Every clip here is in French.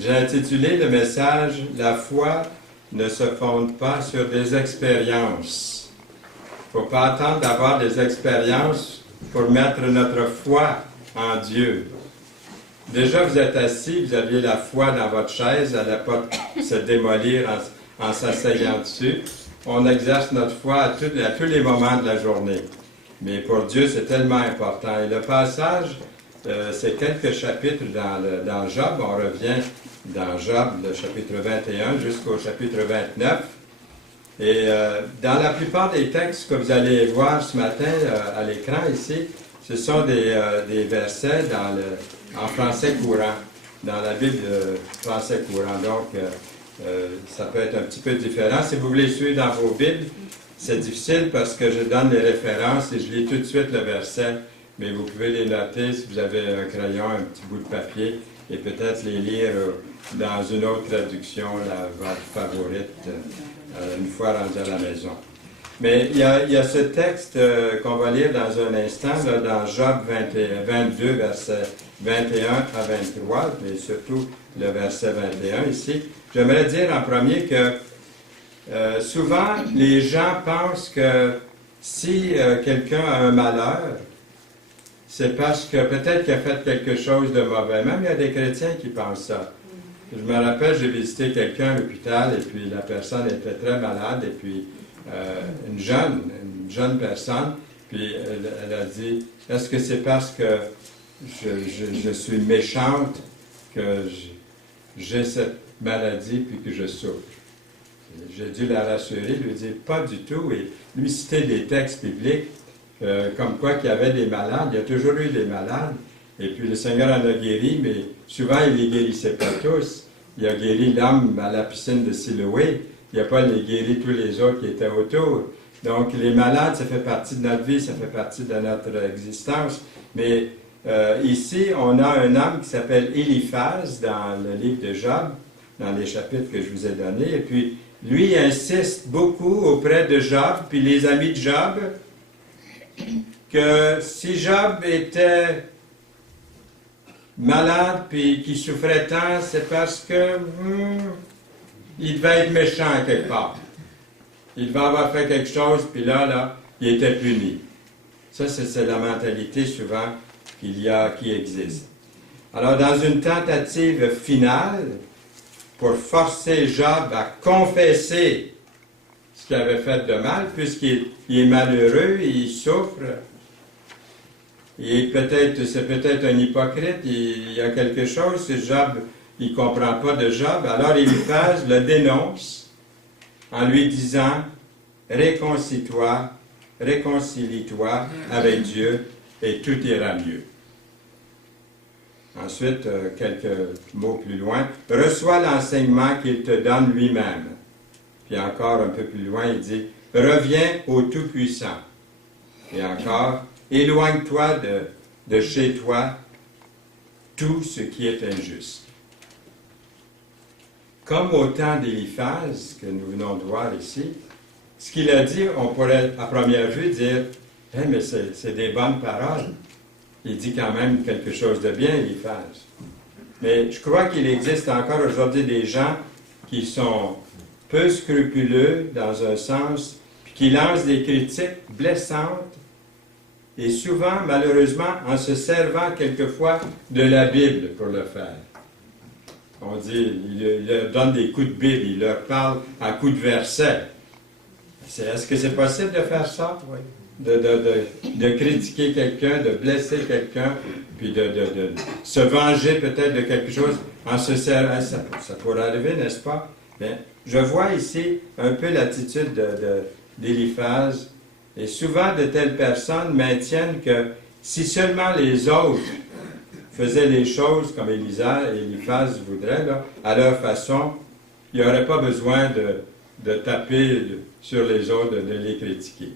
J'ai intitulé le message « La foi ne se fonde pas sur des expériences ». Il ne faut pas attendre d'avoir des expériences pour mettre notre foi en Dieu. Déjà, vous êtes assis, vous aviez la foi dans votre chaise, elle n'allait pas se démolir en s'asseyant dessus. On exerce notre foi à tous les moments de la journée. Mais pour Dieu, c'est tellement important. Et le passage, c'est quelques chapitres dans Job. On revient dans Job, le chapitre 21 jusqu'au chapitre 29. Et dans la plupart des textes que vous allez voir ce matin à l'écran ici, ce sont des versets en français courant, dans la Bible français courant. Donc, ça peut être un petit peu différent. Si vous voulez suivre dans vos Bibles, c'est difficile parce que je donne les références et je lis tout de suite le verset, mais vous pouvez les noter si vous avez un crayon, un petit bout de papier, et peut-être les lire dans une autre traduction, votre favorite, une fois rendu à la maison. Mais il y a ce texte qu'on va lire dans un instant, là, dans Job 22, versets 21 à 23, mais surtout le verset 21 ici. J'aimerais dire en premier que souvent les gens pensent que si quelqu'un a un malheur, c'est parce que peut-être qu'il a fait quelque chose de mauvais. Même il y a des chrétiens qui pensent ça. Je me rappelle, j'ai visité quelqu'un à l'hôpital et puis la personne était très malade et puis une jeune personne, puis elle a dit, est-ce que c'est parce que je suis méchante que j'ai cette maladie puis que je souffre? J'ai dû la rassurer, lui dire, pas du tout, et lui citer des textes bibliques comme quoi qu'il y avait des malades, il y a toujours eu des malades, et puis le Seigneur en a guéri, mais souvent il ne les guérissait pas tous. Il a guéri l'homme à la piscine de Siloé, il n'a pas guéri tous les autres qui étaient autour. Donc les malades, ça fait partie de notre vie, ça fait partie de notre existence, mais ici, on a un homme qui s'appelle Éliphaz dans le livre de Job, dans les chapitres que je vous ai donnés, et puis lui insiste beaucoup auprès de Job, puis les amis de Job, que si Job était malade puis qu'il souffrait tant, c'est parce que il devait être méchant quelque part. Il devait avoir fait quelque chose, puis là, il était puni. Ça, c'est la mentalité souvent qui existe. Alors, dans une tentative finale, pour forcer Job à confesser ce qu'il avait fait de mal, puisqu'il est malheureux, il souffre, et c'est peut-être un hypocrite, il y a quelque chose, si Job, il ne comprend pas de Job, alors Éliphaz le dénonce en lui disant « Réconcilie-toi avec Dieu et tout ira mieux. » Ensuite, quelques mots plus loin, « Reçois l'enseignement qu'il te donne lui-même. » Puis encore un peu plus loin, il dit, « Reviens au Tout-Puissant. » Et encore, « Éloigne-toi de chez toi tout ce qui est injuste. » Comme au temps d'Éliphaz, que nous venons de voir ici, ce qu'il a dit, on pourrait à première vue dire, « Hey, mais c'est des bonnes paroles. » Il dit quand même quelque chose de bien, Éliphaz. Mais je crois qu'il existe encore aujourd'hui des gens qui sont peu scrupuleux dans un sens, puis qui lancent des critiques blessantes, et souvent, malheureusement, en se servant quelquefois de la Bible pour le faire. On dit, il leur donne des coups de Bible, il leur parle à coups de versets. Est-ce que c'est possible de faire ça? Oui. De critiquer quelqu'un, de blesser quelqu'un, puis de se venger peut-être de quelque chose en se servant. Ça pourrait arriver, n'est-ce pas? Bien, je vois ici un peu l'attitude d'Éliphaz, et souvent de telles personnes maintiennent que si seulement les autres faisaient les choses comme Éliphaz voudrait, là, à leur façon, il n'y aurait pas besoin de taper sur les autres, de les critiquer.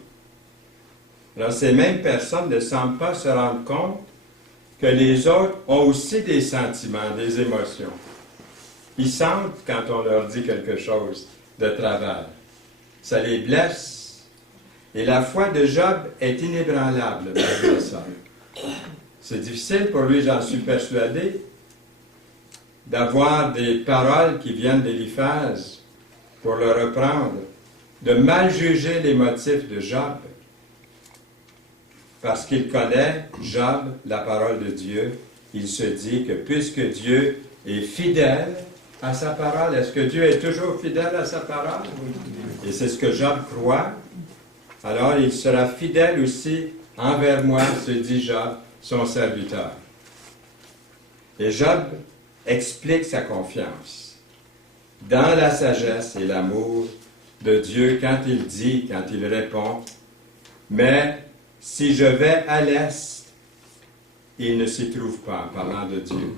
Alors, ces mêmes personnes ne semblent pas se rendre compte que les autres ont aussi des sentiments, des émotions. Ils sentent quand on leur dit quelque chose de travers. Ça les blesse. Et la foi de Job est inébranlable malgré ça. C'est difficile pour lui, j'en suis persuadé, d'avoir des paroles qui viennent d'Éliphaz pour le reprendre, de mal juger les motifs de Job, parce qu'il connaît, Job, la parole de Dieu. Il se dit que puisque Dieu est fidèle à sa parole, est-ce que Dieu est toujours fidèle à sa parole? Et c'est ce que Job croit. Alors il sera fidèle aussi envers moi, se dit Job, son serviteur. Et Job explique sa confiance dans la sagesse et l'amour de Dieu quand il répond, mais si je vais à l'est, il ne s'y trouve pas, en parlant de Dieu.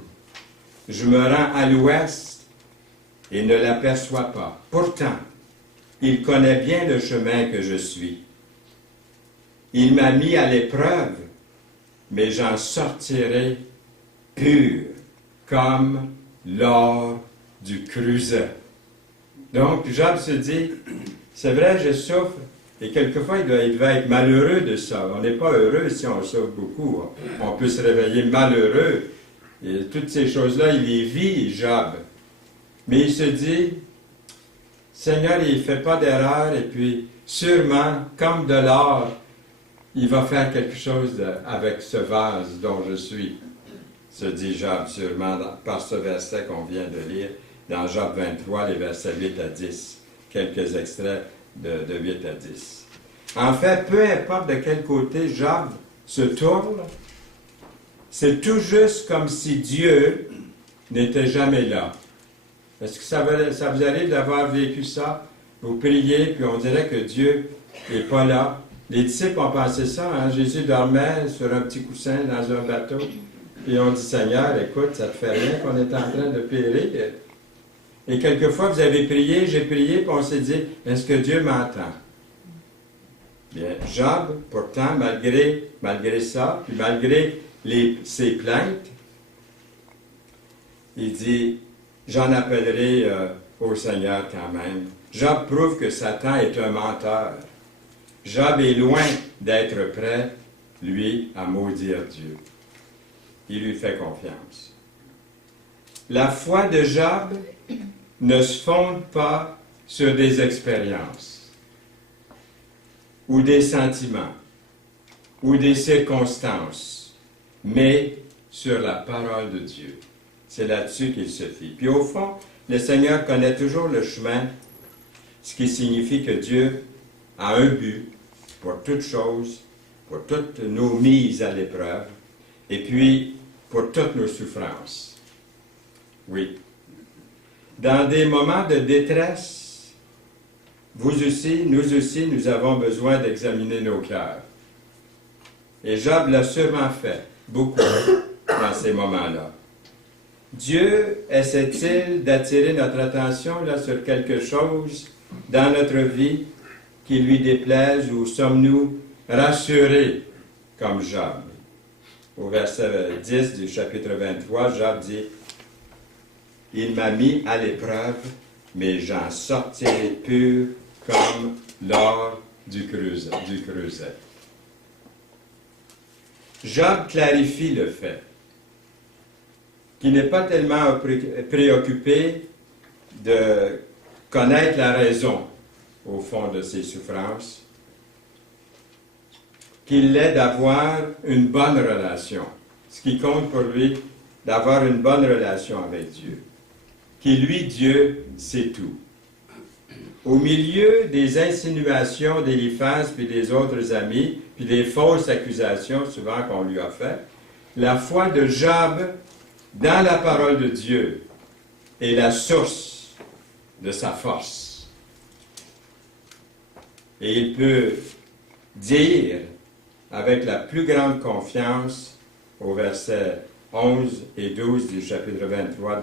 Je me rends à l'ouest et ne l'aperçois pas. Pourtant, il connaît bien le chemin que je suis. Il m'a mis à l'épreuve, mais j'en sortirai pur, comme l'or du creuset. Donc, Job se dit, c'est vrai, je souffre, et quelquefois, il devait être malheureux de ça. On n'est pas heureux si on souffre beaucoup. On peut se réveiller malheureux. Et toutes ces choses-là, il les vit, Job. Mais il se dit, Seigneur, il ne fait pas d'erreur, et puis, sûrement, comme de l'or, il va faire quelque chose avec ce vase dont je suis, se dit Job, sûrement, par ce verset qu'on vient de lire, dans Job 23, les versets 8 à 10. Quelques extraits de 8 à 10. En fait, peu importe de quel côté Job se tourne, c'est tout juste comme si Dieu n'était jamais là. Est-ce que ça vous arrive d'avoir vécu ça? Vous priez, puis on dirait que Dieu n'est pas là. Les disciples ont pensé ça, hein? Jésus dormait sur un petit coussin dans un bateau, puis on dit, Seigneur, écoute, ça ne te fait rien qu'on est en train de périr. Et quelquefois, vous avez prié, j'ai prié, puis on s'est dit, est-ce que Dieu m'entend? Bien, Job, pourtant, malgré ça, puis malgré ses plaintes, il dit, j'en appellerai au Seigneur quand même. Job prouve que Satan est un menteur. Job est loin d'être prêt, lui, à maudire Dieu. Il lui fait confiance. La foi de Job ne se fonde pas sur des expériences, ou des sentiments, ou des circonstances, mais sur la parole de Dieu. C'est là-dessus qu'il se fie. Puis au fond, le Seigneur connaît toujours le chemin, ce qui signifie que Dieu a un but pour toutes choses, pour toutes nos mises à l'épreuve, et puis pour toutes nos souffrances. Oui. Dans des moments de détresse, vous aussi, nous avons besoin d'examiner nos cœurs. Et Job l'a sûrement fait, beaucoup, dans ces moments-là. Dieu essaie-t-il d'attirer notre attention là, sur quelque chose dans notre vie qui lui déplaise, ou sommes-nous rassurés comme Job? Au verset 10 du chapitre 23, Job dit, « Il m'a mis à l'épreuve, mais j'en sortirai pur comme l'or du creuset. » Job clarifie le fait qu'il n'est pas tellement préoccupé de connaître la raison au fond de ses souffrances, qu'il l'est d'avoir une bonne relation. Ce qui compte pour lui, d'avoir une bonne relation avec Dieu. Qui lui, Dieu, c'est tout. Au milieu des insinuations d'Éliphaz puis des autres amis, puis des fausses accusations souvent qu'on lui a faites, la foi de Job dans la parole de Dieu est la source de sa force. Et il peut dire avec la plus grande confiance au verset 11 et 12 du chapitre 23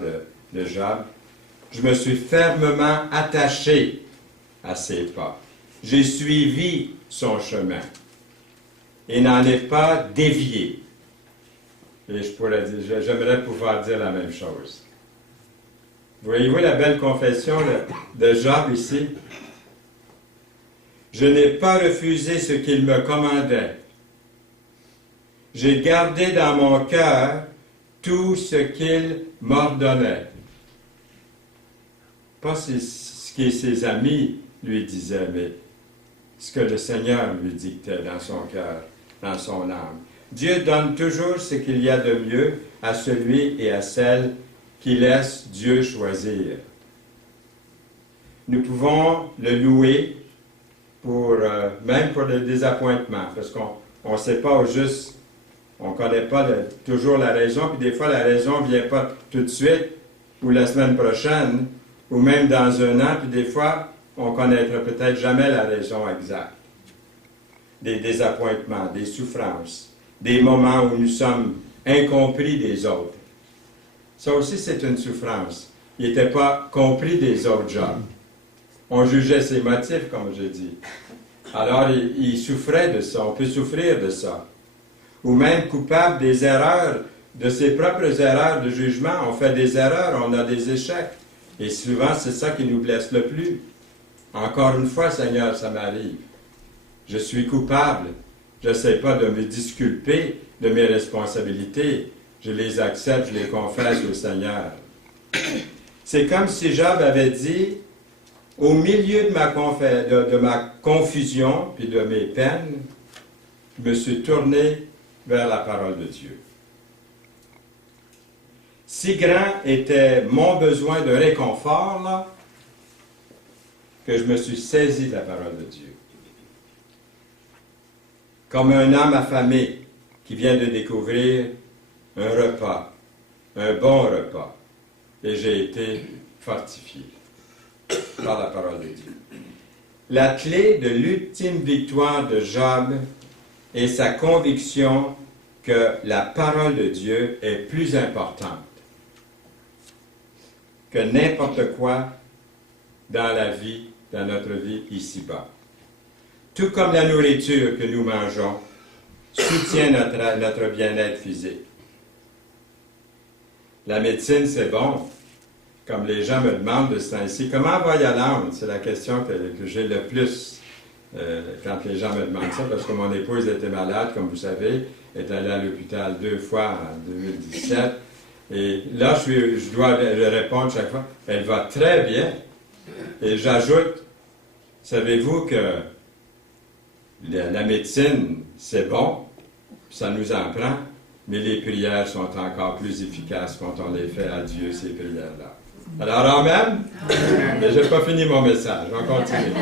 de Job, « Je me suis fermement attaché à ses pas. J'ai suivi son chemin et n'en ai pas dévié. » Et j'aimerais pouvoir dire la même chose. Voyez-vous la belle confession de Job ici? « Je n'ai pas refusé ce qu'il me commandait. J'ai gardé dans mon cœur tout ce qu'il m'ordonnait. » pas ce que ses amis lui disaient, mais ce que le Seigneur lui dictait dans son cœur, dans son âme. Dieu donne toujours ce qu'il y a de mieux à celui et à celle qui laisse Dieu choisir. Nous pouvons le louer même pour le désappointement, parce qu'on ne sait pas au juste, on ne connaît pas toujours la raison, puis des fois la raison ne vient pas tout de suite, ou la semaine prochaine, ou même dans un an, puis des fois, on ne connaîtra peut-être jamais la raison exacte. Des désappointements, des souffrances, des moments où nous sommes incompris des autres. Ça aussi, c'est une souffrance. Il n'était pas compris des autres gens. On jugeait ses motifs, comme je dis. Alors, il souffrait de ça. On peut souffrir de ça. Ou même coupable des erreurs, de ses propres erreurs de jugement. On fait des erreurs, on a des échecs. Et souvent, c'est ça qui nous blesse le plus. Encore une fois, Seigneur, ça m'arrive. Je suis coupable. Je n'essaie pas de me disculper de mes responsabilités. Je les accepte, je les confesse au Seigneur. C'est comme si Job avait dit, au milieu de ma confusion puis de mes peines, je me suis tourné vers la parole de Dieu. Si grand était mon besoin de réconfort, là, que je me suis saisi de la parole de Dieu. Comme un homme affamé qui vient de découvrir un repas, un bon repas, et j'ai été fortifié par la parole de Dieu. La clé de l'ultime victoire de Job est sa conviction que la parole de Dieu est plus importante que n'importe quoi dans la vie, dans notre vie ici-bas. Tout comme la nourriture que nous mangeons soutient notre bien-être physique. La médecine, c'est bon. Comme les gens me demandent de ce temps-ci, comment va Yolande? C'est la question que j'ai le plus quand les gens me demandent ça, parce que mon épouse était malade, comme vous savez, est allée à l'hôpital 2 fois en 2017. Et là, je dois lui répondre chaque fois, elle va très bien. Et j'ajoute, savez-vous que la médecine, c'est bon, ça nous en prend, mais les prières sont encore plus efficaces quand on les fait à Dieu, ces prières-là. Alors, amen? Mais je n'ai pas fini mon message, on continue.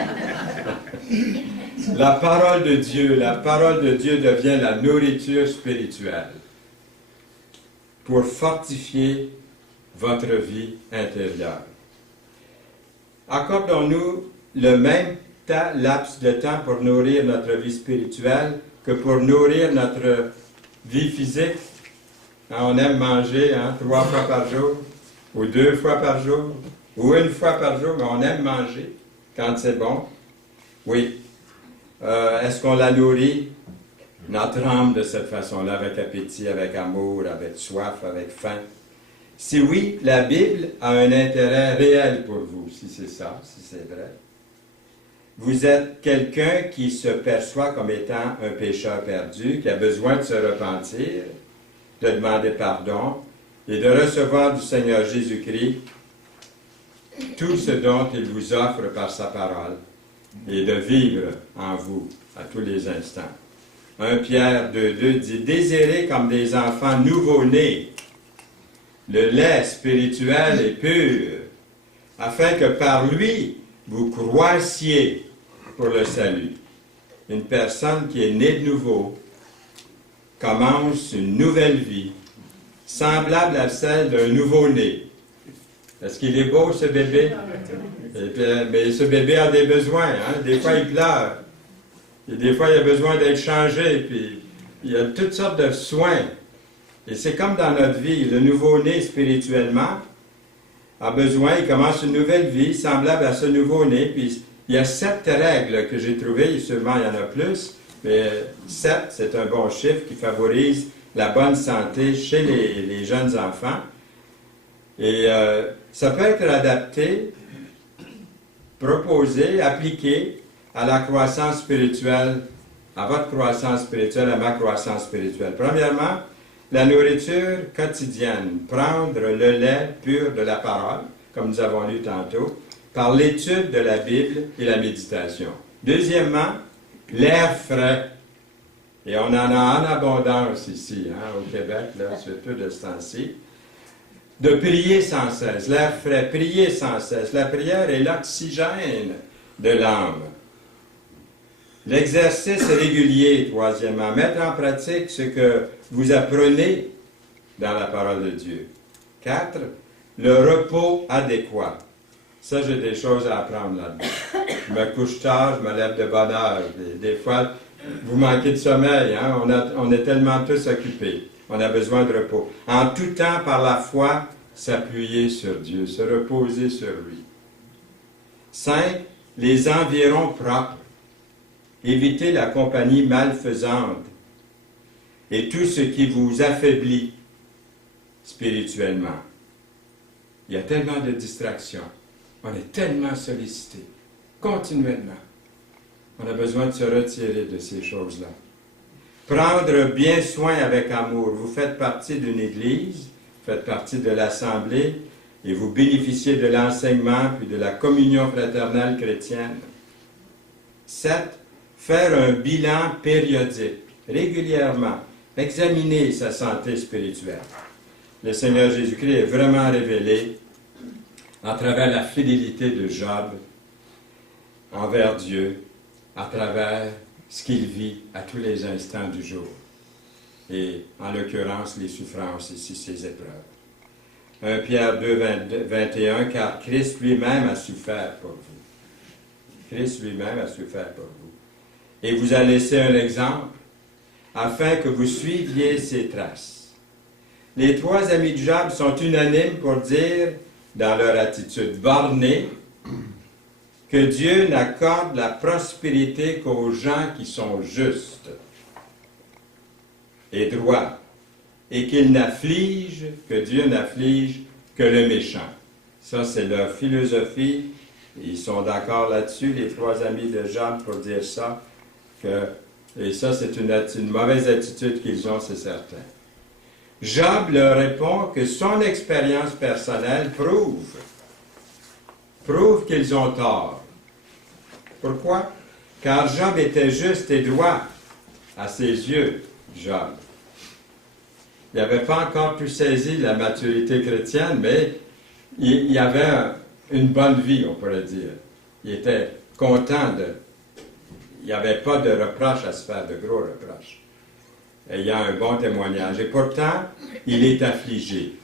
La parole de Dieu devient la nourriture spirituelle pour fortifier votre vie intérieure. Accordons-nous le même laps de temps pour nourrir notre vie spirituelle que pour nourrir notre vie physique. On aime manger 3 fois par jour, ou 2 fois par jour, ou 1 fois par jour, mais on aime manger quand c'est bon. Oui. Est-ce qu'on la nourrit, notre âme, de cette façon-là, avec appétit, avec amour, avec soif, avec faim? Si oui, la Bible a un intérêt réel pour vous, si c'est ça, si c'est vrai. Vous êtes quelqu'un qui se perçoit comme étant un pécheur perdu, qui a besoin de se repentir, de demander pardon et de recevoir du Seigneur Jésus-Christ tout ce dont il vous offre par sa parole et de vivre en vous à tous les instants. 1 Pierre 2,2 dit « Désirez comme des enfants nouveau-nés le lait spirituel et pur, afin que par lui vous croissiez pour le salut. » Une personne qui est née de nouveau commence une nouvelle vie, semblable à celle d'un nouveau-né. Est-ce qu'il est beau, ce bébé? Mais ce bébé a des besoins. Des fois, il pleure. Et des fois, il a besoin d'être changé. Puis, il y a toutes sortes de soins. Et c'est comme dans notre vie. Le nouveau-né, spirituellement, a besoin, il commence une nouvelle vie, semblable à ce nouveau-né. Puis, il y a 7 règles que j'ai trouvées. Sûrement, il y en a plus. Mais 7, c'est un bon chiffre qui favorise la bonne santé chez les jeunes enfants. Et ça peut être adapté, proposé, appliqué à la croissance spirituelle, à votre croissance spirituelle, à ma croissance spirituelle. Premièrement, la nourriture quotidienne. Prendre le lait pur de la parole. comme nous avons lu tantôt, par l'étude de la Bible et la méditation. Deuxièmement, l'air frais. Et on en a en abondance ici, au Québec, là, surtout de ce temps-ci. De prier sans cesse, l'air frais, prier sans cesse. La prière est l'oxygène de l'âme. L'exercice régulier, troisièmement, mettre en pratique ce que vous apprenez dans la parole de Dieu. 4. Le repos adéquat. Ça, j'ai des choses à apprendre là-dedans. Je me couche tard, je me lève de bonne heure. Des fois, vous manquez de sommeil, on est tellement tous occupés. On a besoin de repos. En tout temps, par la foi, s'appuyer sur Dieu, se reposer sur lui. 5. Les environs propres. Évitez la compagnie malfaisante et tout ce qui vous affaiblit spirituellement. Il y a tellement de distractions. On est tellement sollicité, continuellement. On a besoin de se retirer de ces choses-là. Prendre bien soin avec amour. Vous faites partie d'une église, vous faites partie de l'assemblée et vous bénéficiez de l'enseignement puis de la communion fraternelle chrétienne. 7. Faire un bilan périodique, régulièrement. Examiner sa santé spirituelle. Le Seigneur Jésus-Christ est vraiment révélé à travers la fidélité de Job envers Dieu, à travers ce qu'il vit à tous les instants du jour. Et en l'occurrence, les souffrances ici, ces épreuves. 1 Pierre 2, 21, car Christ lui-même a souffert pour vous. Christ lui-même a souffert pour vous. Et vous a laissé un exemple afin que vous suiviez ses traces. Les trois amis de Job sont unanimes pour dire, dans leur attitude bornée, que Dieu n'accorde la prospérité qu'aux gens qui sont justes et droits, et que Dieu n'afflige que le méchant. Ça, c'est leur philosophie. Ils sont d'accord là-dessus, les trois amis de Job, pour dire ça. Et ça, c'est une mauvaise attitude qu'ils ont, c'est certain. Job leur répond que son expérience personnelle prouve qu'ils ont tort. Pourquoi? Car Job était juste et droit à ses yeux, Job. Il n'avait pas encore tout saisi la maturité chrétienne, mais il avait une bonne vie, on pourrait dire. Il était content il n'y avait pas de reproches à se faire, de gros reproches. Et il y a un bon témoignage. Et pourtant, il est affligé.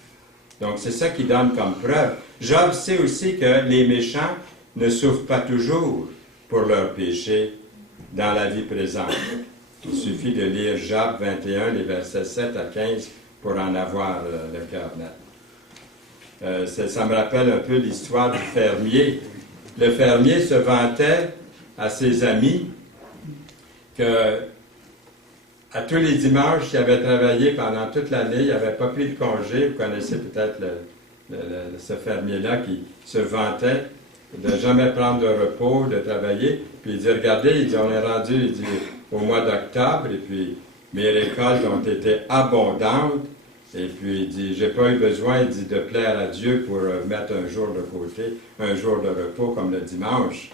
Donc, c'est ça qui donne comme preuve. Job sait aussi que les méchants ne souffrent pas toujours pour leurs péchés dans la vie présente. Il suffit de lire Job 21, les versets 7 à 15, pour en avoir le cœur net. Ça me rappelle un peu l'histoire du fermier. Le fermier se vantait à ses amis que à tous les dimanches, il avait travaillé pendant toute l'année, il n'avait pas pris de congé. Vous connaissez peut-être ce fermier-là qui se vantait de jamais prendre de repos, de travailler. Puis il dit, regardez, on est rendu au mois d'octobre, et puis mes récoltes ont été abondantes. Et puis il dit, j'ai pas eu besoin, il dit, de plaire à Dieu pour mettre un jour de côté, un jour de repos comme le dimanche.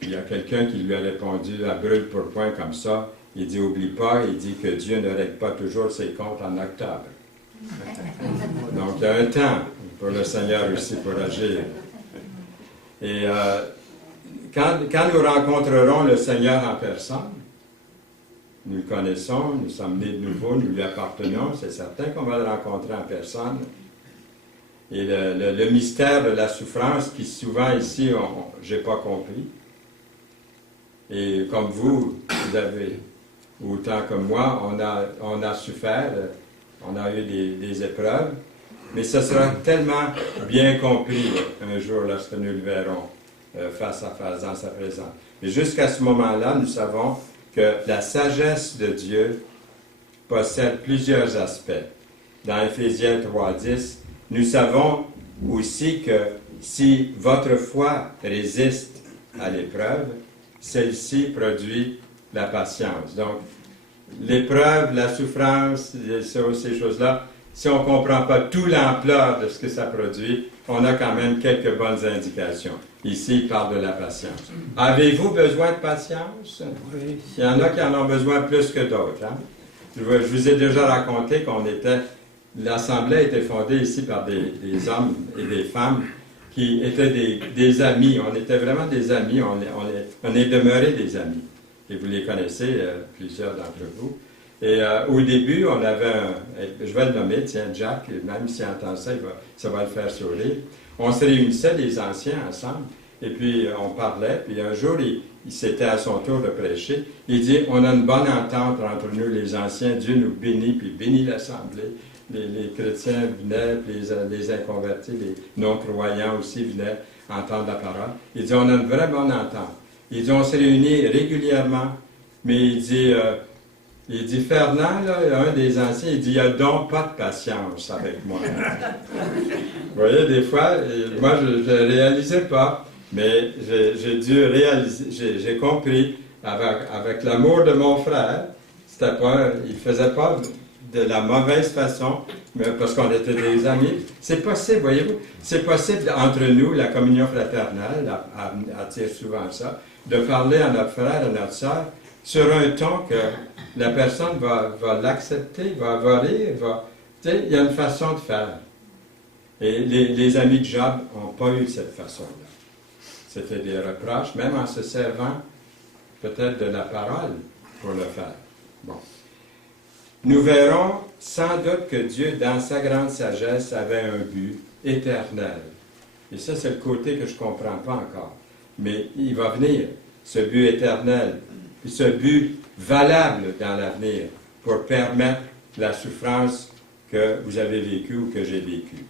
Il y a quelqu'un qui lui a répondu à brûle pour point comme ça. Il dit, oublie pas, il dit que Dieu ne règle pas toujours ses comptes en octobre. Donc, il y a un temps pour le Seigneur aussi pour agir. Et quand nous rencontrerons le Seigneur en personne, nous le connaissons, nous sommes nés de nouveau, nous lui appartenons, c'est certain qu'on va le rencontrer en personne. Et le mystère de la souffrance qui souvent ici, je n'ai pas compris. Et comme vous avez, autant que moi, on a souffert, on a eu des épreuves, mais ce sera tellement bien compris un jour lorsque nous le verrons face à face dans sa présence. Mais jusqu'à ce moment-là, nous savons que la sagesse de Dieu possède plusieurs aspects. Dans Éphésiens 3:10, nous savons aussi que si votre foi résiste à l'épreuve, celle-ci produit la patience. Donc, l'épreuve, la souffrance, ces choses-là si on ne comprend pas toute l'ampleur de ce que ça produit, on a quand même quelques bonnes indications. Ici, il parle de la patience. Avez-vous besoin de patience? Oui. Il y en a qui en ont besoin plus que d'autres. Hein? Je vous ai déjà raconté l'Assemblée a été fondée ici par des hommes et des femmes qui étaient des amis. On était vraiment des amis. On est demeurés des amis. Et vous les connaissez, plusieurs d'entre vous. Et au début, on avait je vais le nommer, tiens, Jack, même s'il entend ça, ça va le faire sourire. On se réunissait, les anciens, ensemble, et puis on parlait, puis un jour, il s'était à son tour de prêcher. Il dit, on a une bonne entente entre nous, les anciens, Dieu nous bénit, puis bénit l'Assemblée. Les chrétiens venaient, puis les inconvertis, les non-croyants aussi venaient entendre la parole. Il dit, on a une vraie bonne entente. Il dit, on se réunit régulièrement, mais il dit, Fernand, là, un des anciens, il dit, il n'y a donc pas de patience avec moi. Vous voyez, des fois, moi, je ne réalisais pas, mais j'ai dû réaliser, j'ai compris, avec l'amour de mon frère, c'était pas, il ne faisait pas de la mauvaise façon, mais parce qu'on était des amis. C'est possible, voyez-vous, c'est possible entre nous, la communion fraternelle attire souvent ça, de parler à notre frère, à notre sœur, sur un ton que la personne va l'accepter, va rire, il y a une façon de faire. Et les amis de Job n'ont pas eu cette façon-là. C'était des reproches, même en se servant peut-être de la parole pour le faire. Bon. Nous verrons sans doute que Dieu, dans sa grande sagesse, avait un but éternel. Et ça, c'est le côté que je ne comprends pas encore. Mais il va venir, ce but éternel, ce but valable dans l'avenir pour permettre la souffrance que vous avez vécue ou que j'ai vécue.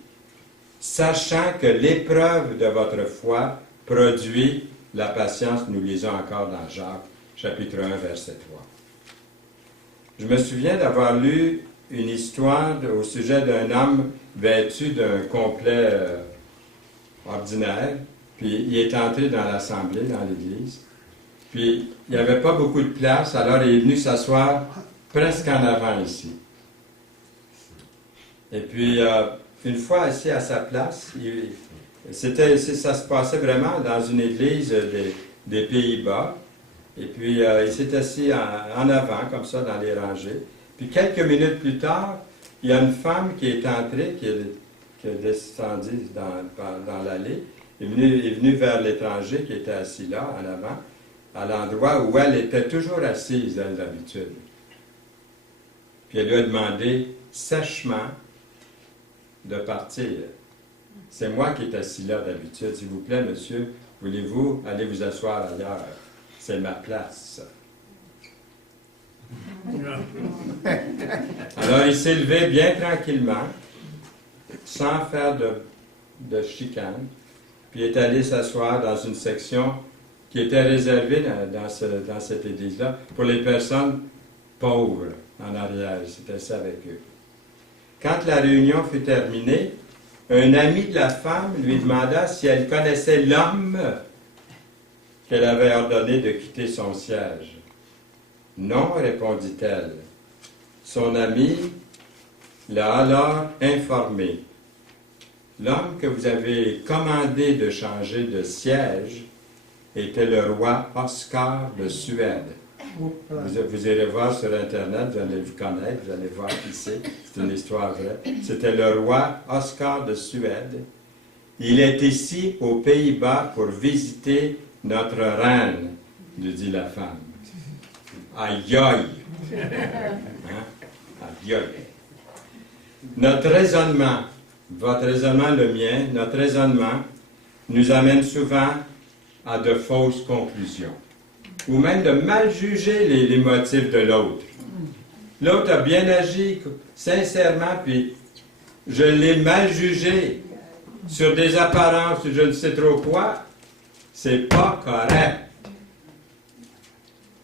Sachant que l'épreuve de votre foi produit la patience, nous lisons encore dans Jacques, chapitre 1, verset 3. Je me souviens d'avoir lu une histoire au sujet d'un homme vêtu d'un complet ordinaire, puis il est entré dans l'assemblée, dans l'église, puis il n'y avait pas beaucoup de place, alors il est venu s'asseoir presque en avant ici. Et puis, une fois assis à sa place, ça se passait vraiment dans une église des Pays-Bas. Et puis, il s'est assis en avant, comme ça, dans les rangées. Puis, quelques minutes plus tard, il y a une femme qui est entrée, qui est descendue dans l'allée, est venue vers l'étranger qui était assis là, en avant, à l'endroit où elle était toujours assise, elle, d'habitude. Puis, elle lui a demandé sèchement de partir. C'est moi qui est assis là d'habitude. S'il vous plaît, monsieur, voulez-vous aller vous asseoir ailleurs? C'est ma place. Alors, il s'est levé bien tranquillement, sans faire de chicane, puis est allé s'asseoir dans une section qui était réservée dans cette église-là pour les personnes pauvres en arrière. Il s'est assis avec eux. Quand la réunion fut terminée, un ami de la femme lui demanda si elle connaissait l'homme qu'elle avait ordonné de quitter son siège. « Non, répondit-elle. Son ami l'a alors informé. L'homme que vous avez commandé de changer de siège était le roi Oscar de Suède. » Vous irez voir sur Internet, vous allez vous connaître, vous allez voir qui c'est. C'est une histoire vraie. C'était le roi Oscar de Suède. Il est ici aux Pays-Bas pour visiter notre reine, lui dit la femme. Aïe aïe! Hein? Aïe aïe! Notre raisonnement, votre raisonnement, le mien, notre raisonnement nous amène souvent à de fausses conclusions. Ou même de mal juger les motifs de l'autre. L'autre a bien agi, sincèrement, puis je l'ai mal jugé sur des apparences, je ne sais trop quoi. C'est pas correct.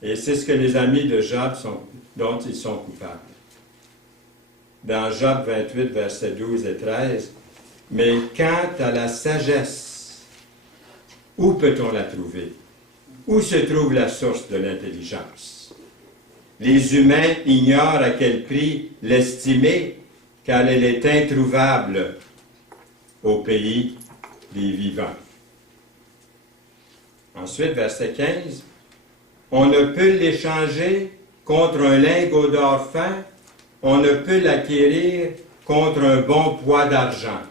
Et c'est ce que les amis de Job dont ils sont coupables. Dans Job 28, versets 12 et 13, « Mais quant à la sagesse, où peut-on la trouver? Où se trouve la source de l'intelligence? Les humains ignorent à quel prix l'estimer, car elle est introuvable au pays des vivants. Ensuite, verset 15, on ne peut l'échanger contre un lingot d'or fin, on ne peut l'acquérir contre un bon poids d'argent.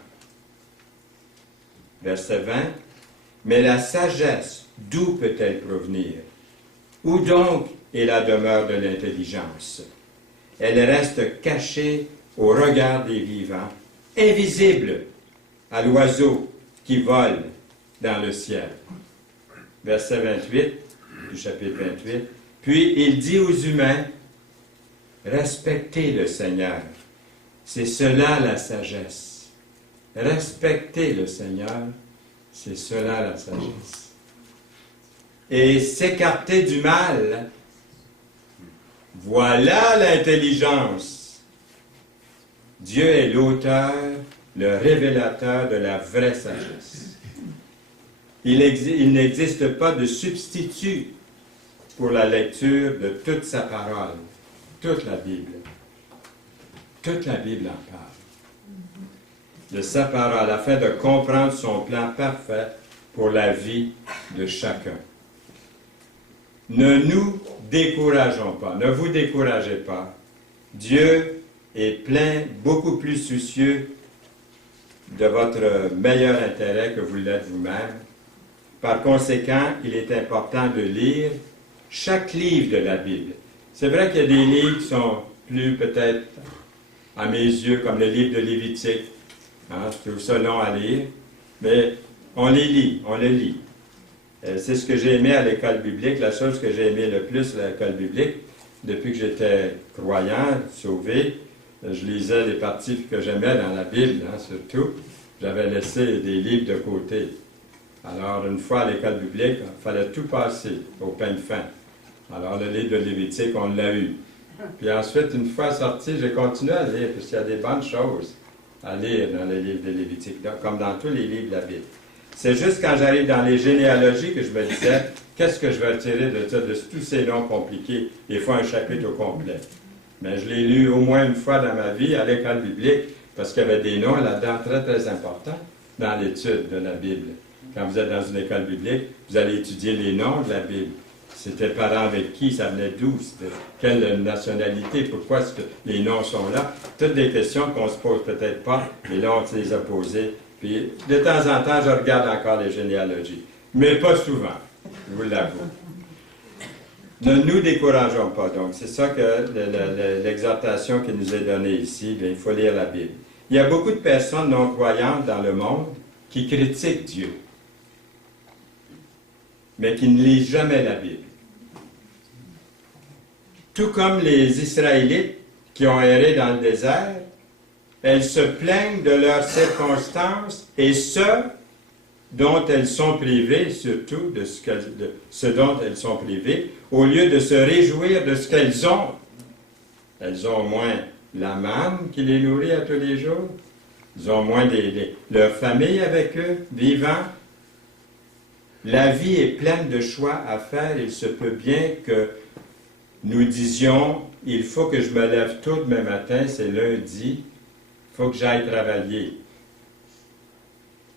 Verset 20, mais la sagesse, d'où peut-elle provenir? Où donc est la demeure de l'intelligence? Elle reste cachée au regard des vivants, invisible à l'oiseau qui vole dans le ciel. Verset 28 du chapitre 28. Puis il dit aux humains, respectez le Seigneur. C'est cela la sagesse. Respectez le Seigneur, c'est cela la sagesse. Et s'écarter du mal, voilà l'intelligence. Dieu est l'auteur, le révélateur de la vraie sagesse. Il n'existe pas de substitut pour la lecture de toute sa parole, toute la Bible. Toute la Bible en parle. De sa parole, afin de comprendre son plan parfait pour la vie de chacun. Ne nous décourageons pas, ne vous découragez pas. Dieu est beaucoup plus soucieux de votre meilleur intérêt que vous l'êtes vous-même. Par conséquent, il est important de lire chaque livre de la Bible. C'est vrai qu'il y a des livres qui sont plus peut-être, à mes yeux, comme le livre de Lévitique. Je trouve ça long à lire, mais on les lit, on le lit. C'est ce que j'ai aimé à l'école biblique, la chose que j'ai aimé le plus à l'école biblique, depuis que j'étais croyant, sauvé, je lisais les parties que j'aimais dans la Bible, surtout. J'avais laissé des livres de côté. Alors, une fois à l'école biblique, il fallait tout passer au pain de fin. Alors, le livre de Lévitique, on l'a eu. Puis ensuite, une fois sorti, j'ai continué à lire, parce qu'il y a des bonnes choses à lire dans le livre de Lévitique, comme dans tous les livres de la Bible. C'est juste quand j'arrive dans les généalogies que je me disais, qu'est-ce que je vais tirer de ça, de tous ces noms compliqués, des fois un chapitre au complet. Mais je l'ai lu au moins une fois dans ma vie à l'école biblique, parce qu'il y avait des noms là-dedans très, très importants dans l'étude de la Bible. Quand vous êtes dans une école biblique, vous allez étudier les noms de la Bible. C'était parents avec qui, ça venait d'où, quelle nationalité, pourquoi est-ce que les noms sont là. Toutes des questions qu'on ne se pose peut-être pas, mais là, on les a posées. Puis, de temps en temps, je regarde encore les généalogies. Mais pas souvent, je vous l'avoue. Ne nous décourageons pas, donc. C'est ça que l'exhortation qui nous est donnée ici, bien, il faut lire la Bible. Il y a beaucoup de personnes non-croyantes dans le monde qui critiquent Dieu, mais qui ne lisent jamais la Bible. Tout comme les Israélites qui ont erré dans le désert, elles se plaignent de leurs circonstances et ce dont elles sont privées, surtout de ce dont elles sont privées, au lieu de se réjouir de ce qu'elles ont. Elles ont au moins la manne qui les nourrit à tous les jours. Ils ont au moins leur famille avec eux, vivant. La vie est pleine de choix à faire. Il se peut bien que nous disions, il faut que je me lève tôt demain matin, c'est lundi, il faut que j'aille travailler.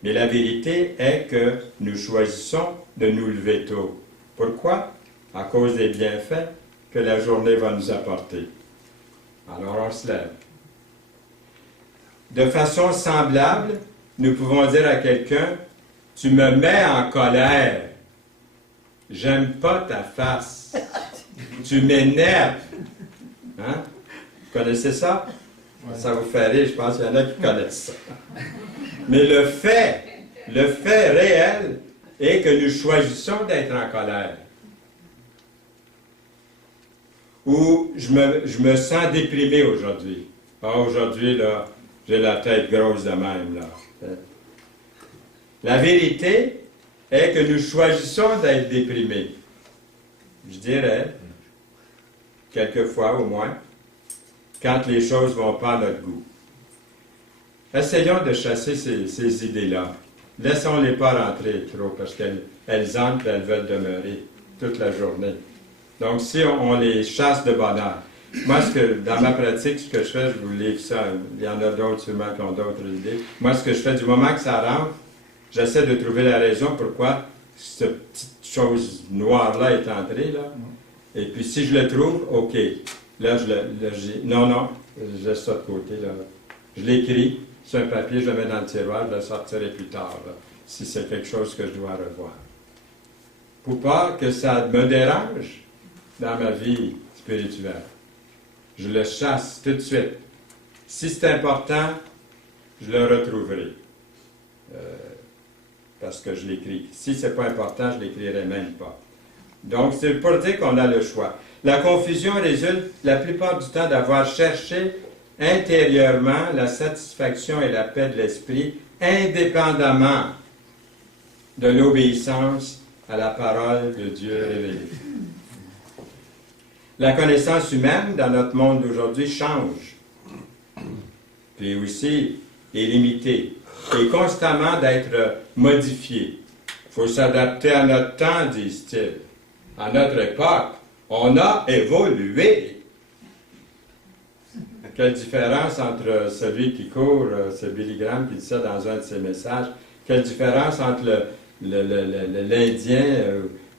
Mais la vérité est que nous choisissons de nous lever tôt. Pourquoi? À cause des bienfaits que la journée va nous apporter. Alors on se lève. De façon semblable, nous pouvons dire à quelqu'un, tu me mets en colère. J'aime pas ta face. Tu m'énerves. Hein? Vous connaissez ça? Ouais. Ça vous fait rire, je pense qu'il y en a qui connaissent ça. Mais le fait réel est que nous choisissons d'être en colère. Ou je me sens déprimé aujourd'hui. Aujourd'hui, là, j'ai la tête grosse de même, là. La vérité est que nous choisissons d'être déprimés. Je dirais, quelquefois au moins, quand les choses ne vont pas à notre goût. Essayons de chasser ces idées-là. Laissons-les pas rentrer trop, parce qu'elles entrent et elles veulent demeurer toute la journée. Donc, si on les chasse de bonheur. Moi, dans ma pratique, ce que je fais, je vous livre ça. Il y en a d'autres sûrement qui ont d'autres idées. Moi, ce que je fais, du moment que ça rentre, j'essaie de trouver la raison pourquoi cette petite chose noire-là est entrée, là. Et puis, si je le trouve, OK. Là, non, je laisse ça de côté, là. Je l'écris sur un papier, je le mets dans le tiroir, je le sortirai plus tard, là, si c'est quelque chose que je dois revoir. Pour pas que ça me dérange dans ma vie spirituelle. Je le chasse tout de suite. Si c'est important, je le retrouverai. Parce que je l'écris. Si c'est pas important, je ne l'écrirai même pas. Donc, c'est pour dire qu'on a le choix. La confusion résulte la plupart du temps d'avoir cherché intérieurement la satisfaction et la paix de l'esprit, indépendamment de l'obéissance à la parole de Dieu révélée. La connaissance humaine dans notre monde d'aujourd'hui change, puis aussi est limitée, et constamment d'être modifiée. Il faut s'adapter à notre temps, disent-ils. À notre époque, on a évolué. Quelle différence entre celui qui court, c'est Billy Graham qui dit ça dans un de ses messages, quelle différence entre l'Indien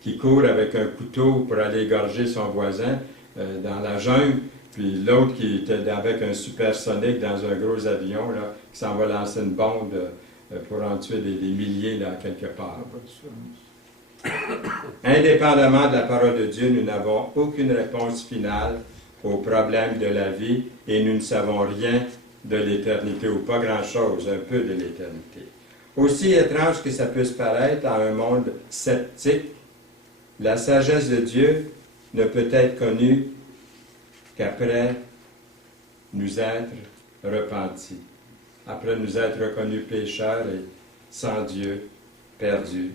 qui court avec un couteau pour aller égorger son voisin dans la jungle, puis l'autre qui était avec un supersonique dans un gros avion, là, qui s'en va lancer une bombe pour en tuer des milliers là, quelque part. Indépendamment de la parole de Dieu, nous n'avons aucune réponse finale aux problèmes de la vie et nous ne savons rien de l'éternité, ou pas grand-chose, un peu de l'éternité. Aussi étrange que ça puisse paraître à un monde sceptique, la sagesse de Dieu ne peut être connue qu'après nous être repentis, après nous être reconnus pécheurs et sans Dieu, perdus,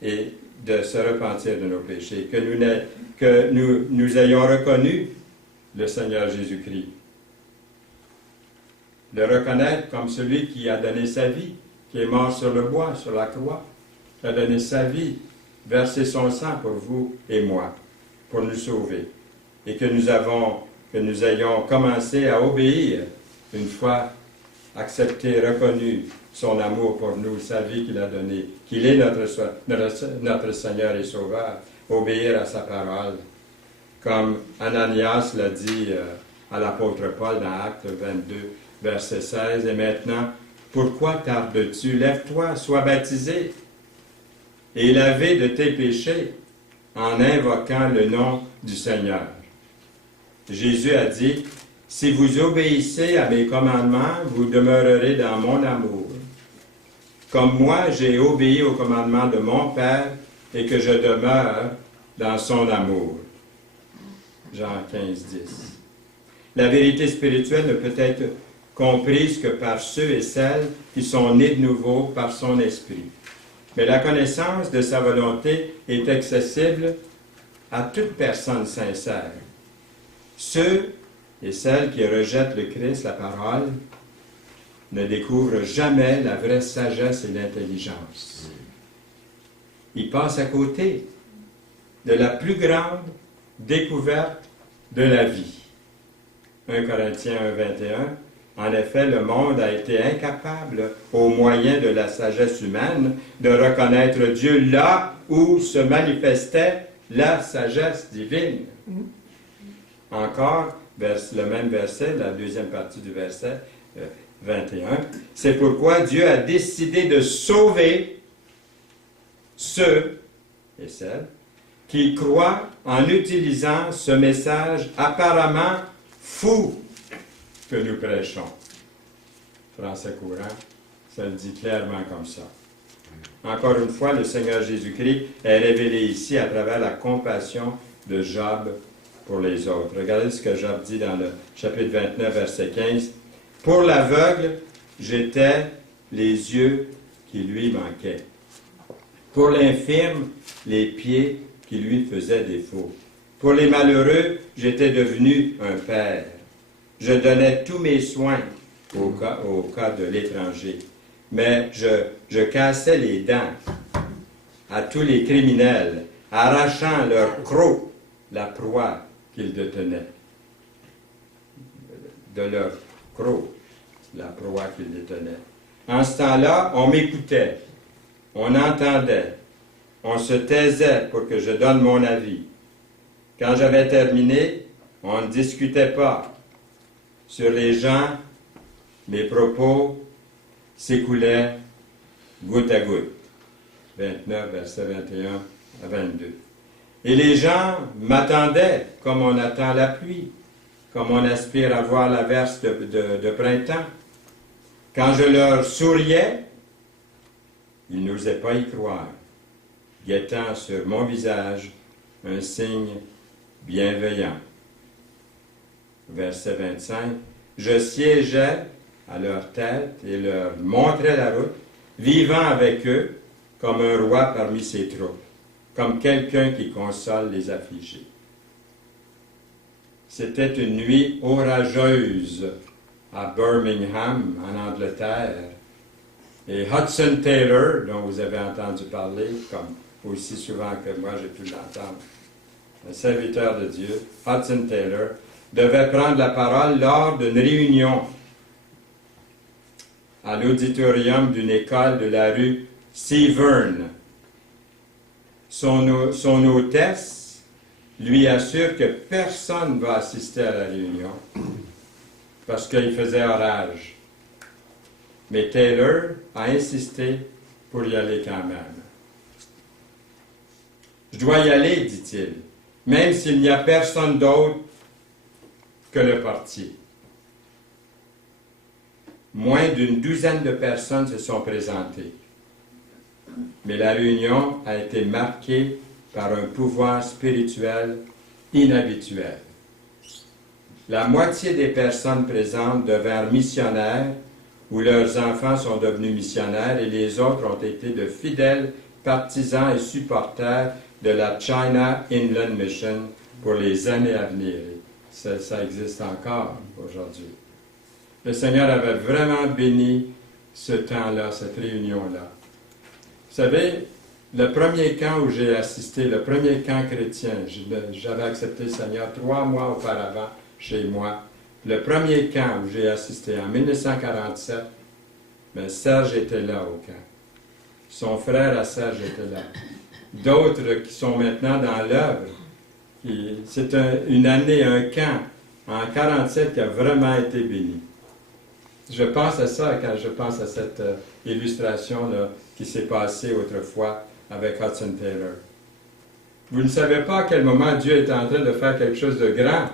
et de se repentir de nos péchés, que nous ayons reconnu le Seigneur Jésus-Christ, le reconnaître comme celui qui a donné sa vie, qui est mort sur le bois, sur la croix, qui a donné sa vie, versé son sang pour vous et moi, pour nous sauver, et que nous ayons commencé à obéir une fois accepté, reconnu son amour pour nous, sa vie qu'il a donnée, qu'il est notre Seigneur et Sauveur, obéir à sa parole. Comme Ananias l'a dit à l'apôtre Paul dans Actes 22, verset 16, « Et maintenant, pourquoi tardes-tu? Lève-toi, sois baptisé, et lavé de tes péchés, en invoquant le nom du Seigneur. » Jésus a dit, « Si vous obéissez à mes commandements, vous demeurerez dans mon amour. Comme moi, j'ai obéi aux commandements de mon Père et que je demeure dans son amour. » Jean 15, 10. La vérité spirituelle ne peut être comprise que par ceux et celles qui sont nés de nouveau par son esprit. Mais la connaissance de sa volonté est accessible à toute personne sincère. Ceux et celles qui rejettent le Christ, la parole, ne découvrent jamais la vraie sagesse et l'intelligence. Ils passent à côté de la plus grande découverte de la vie. 1 Corinthiens 1, 21. En effet, le monde a été incapable, au moyen de la sagesse humaine, de reconnaître Dieu là où se manifestait la sagesse divine. Encore, le même verset, la deuxième partie du verset 21. C'est pourquoi Dieu a décidé de sauver ceux et celles qui croient en utilisant ce message apparemment fou que nous prêchons. Français courant, ça le dit clairement comme ça. Encore une fois, le Seigneur Jésus-Christ est révélé ici à travers la compassion de Job pour les autres. Regardez ce que Job dit dans le chapitre 29, verset 15. « Pour l'aveugle, j'étais les yeux qui lui manquaient. Pour l'infirme, les pieds qui lui faisaient défaut. Pour les malheureux, j'étais devenu un père. Je donnais tous mes soins au cas de l'étranger. Mais je cassais les dents à tous les criminels, arrachant leur croc, la proie qu'ils détenaient, de leur croc, la proie qu'ils détenaient. En ce temps-là, on m'écoutait, on entendait, on se taisait pour que je donne mon avis. Quand j'avais terminé, on ne discutait pas sur les gens, mes propos s'écoulaient goutte à goutte. 29, verset 21 à 22. Et les gens m'attendaient comme on attend la pluie, comme on aspire à voir l'averse de printemps. Quand je leur souriais, ils n'osaient pas y croire, guettant sur mon visage un signe bienveillant. Verset 25. Je siégeais à leur tête et leur montrais la route, vivant avec eux comme un roi parmi ses troupes, comme quelqu'un qui console les affligés. C'était une nuit orageuse à Birmingham, en Angleterre. Et Hudson Taylor, dont vous avez entendu parler, comme aussi souvent que moi j'ai pu l'entendre, un serviteur de Dieu, Hudson Taylor, devait prendre la parole lors d'une réunion à l'auditorium d'une école de la rue Severn. Son hôtesse lui assure que personne ne va assister à la réunion parce qu'il faisait orage. Mais Taylor a insisté pour y aller quand même. Je dois y aller, dit-il, même s'il n'y a personne d'autre que le portier. Moins d'une douzaine de personnes se sont présentées. Mais la réunion a été marquée par un pouvoir spirituel inhabituel. La moitié des personnes présentes devinrent missionnaires ou leurs enfants sont devenus missionnaires et les autres ont été de fidèles partisans et supporters de la China Inland Mission pour les années à venir. Ça existe encore aujourd'hui. Le Seigneur avait vraiment béni ce temps-là, cette réunion-là. Vous savez, le premier camp où j'ai assisté, le premier camp chrétien, j'avais accepté le Seigneur 3 mois auparavant chez moi. Le premier camp où j'ai assisté, en 1947, bien, Serge était là au camp. Son frère à Serge était là. D'autres qui sont maintenant dans l'œuvre. C'est une année, un camp en 1947 qui a vraiment été béni. Je pense à ça quand je pense à cette illustration-là qui s'est passée autrefois avec Hudson Taylor. Vous ne savez pas à quel moment Dieu est en train de faire quelque chose de grand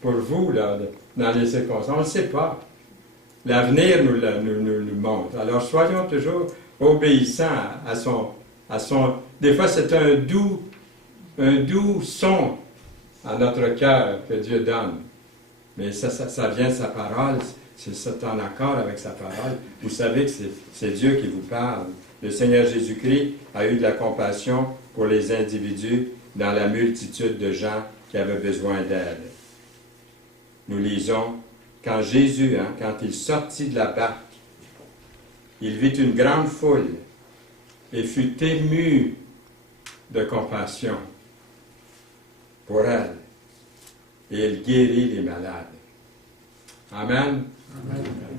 pour vous, là, dans les circonstances. On ne le sait pas. L'avenir nous montre. Alors, soyons toujours obéissants à son... Des fois, c'est un doux son à notre cœur que Dieu donne. Mais ça vient de sa parole. C'est en accord avec sa parole. Vous savez que c'est Dieu qui vous parle. Le Seigneur Jésus-Christ a eu de la compassion pour les individus dans la multitude de gens qui avaient besoin d'aide. Nous lisons, quand Jésus, quand il sortit de la barque, il vit une grande foule et fut ému de compassion pour elle. Et il guérit les malades. Amen. Amen.